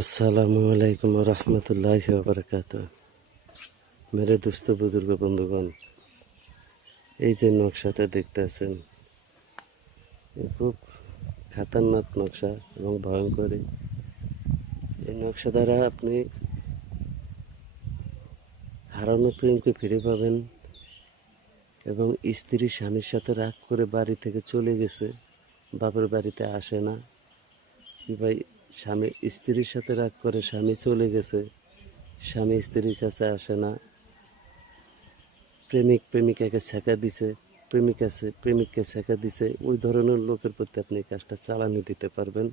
আসসালামু আলাইকুম রহমতুল্লাহি ওয়া বারাকাতুহু। মেরে দুস্থ বুজুর্গ বন্ধুগণ, এই যে নকশাটা দেখতেছেন, খুব খাতারনাক নকশা এবং ভয়ঙ্কর। এই নকশা দ্বারা আপনি হারানো প্রেমকে ফিরে পাবেন এবং স্ত্রী স্বামীর সাথে রাগ করে বাড়ি থেকে চলে গেছে, বাপের বাড়িতে আসে না, কিংবা স্বামী স্ত্রীর সাথে রাগ করে স্বামী চলে গেছে, স্বামী স্ত্রীর কাছে আসে না, প্রেমিক প্রেমিকাকে ছেঁকা দিছে, প্রেমিককে ছেঁকা দিছে, ওই ধরনের লোকের প্রতি আপনি কাজটা চালানি দিতে পারবেন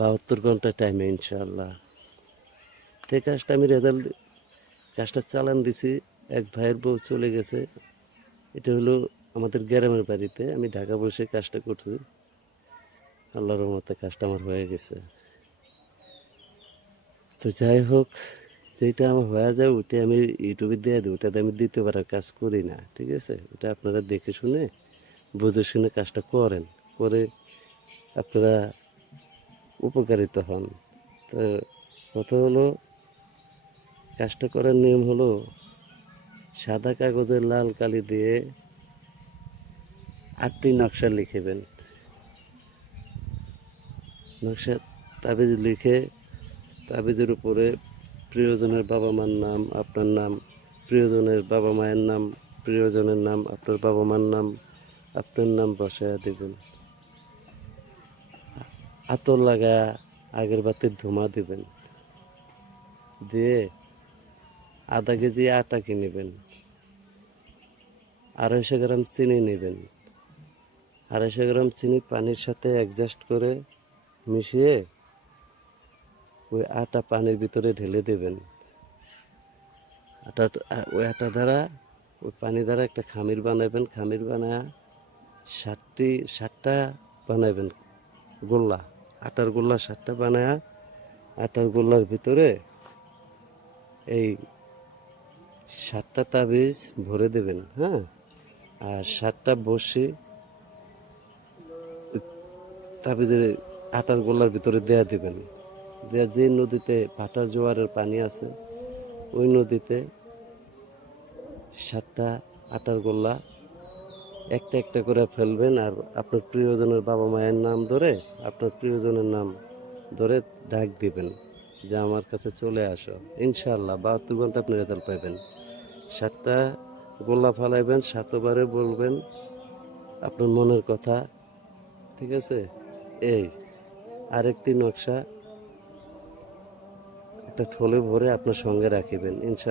72 ঘন্টা টাইমে ইনশাআল্লাহ। তো কাজটা আমি কাজটা চালান দিছি। এক ভাইয়ের বউ চলে গেছে, এটা হলো আমাদের গ্রামের বাড়িতে। আমি ঢাকা বসে কাজটা করছি, আল্লাহর রহমতে কাজটা আমার হয়ে গেছে। তো যাই হোক, যেটা আমার হয়ে যায় ওইটা আমি ইউটিউবে দিয়ে দিই, ওটাতে আমি দিতে পারার কাজ করি না, ঠিক আছে? ওটা আপনারা দেখে শুনে বুঝে শুনে কাজটা করেন, করে আপনারা উপকারিত হন। তো কথা হলো, কাজটা করার নিয়ম হলো, সাদা কাগজে লাল কালি দিয়ে 8টি নকশা লিখবেন। নকশা তাবিজ লিখে তাবিজের উপরে প্রিয়জনের বাবা মার নাম, আপনার নাম, প্রিয়জনের বাবা মায়ের নাম, প্রিয়জনের নাম, আপনার বাবা মার নাম, আপনার নাম বসায়া দেবেন। আতর লাগা আগের বাতির ধোঁয়া দেবেন। দিয়ে আধা কেজি আটা কিনবেন, 250 গ্রাম চিনি নেবেন। 250 গ্রাম চিনি পানির সাথে অ্যাডজাস্ট করে মিশিয়ে ওই আটা পানির ভিতরে ঢেলে দেবেন। ওই আটা দ্বারা, ওই পানি দ্বারা একটা খামির বানাবেন। খামির বানায় 7টা বানাবেন গোল্লা, আটার গোল্লা 7টা বানায় আটার গোল্লার ভিতরে এই 7টা তাবিজ ভরে দেবেন। হ্যাঁ, আর 7টা বড়শি তাবিজের আটার গোল্লার ভিতরে দেয়া দিবেন। দেয়া যে নদীতে ভাটার জোয়ারের পানি আছে, ওই নদীতে 7টা আটার গোল্লা একটা একটা করে ফেলবেন। আর আপনার প্রিয়জনের বাবা মায়ের নাম ধরে, আপনার প্রিয়জনের নাম ধরে ডাক দিবেন যে আমার কাছে চলে আসো। ইনশাআল্লাহ 72 ঘন্টা আপনি রেজাল্ট পাইবেন। 7টা গোল্লা ফালাইবেন, 7বারে বলবেন আপনার মনের কথা, ঠিক আছে? এই আরেকটি নকশা একটা ঠোলে ভরে আপনার সঙ্গে রাখিবেন ইনশাআল্লাহ।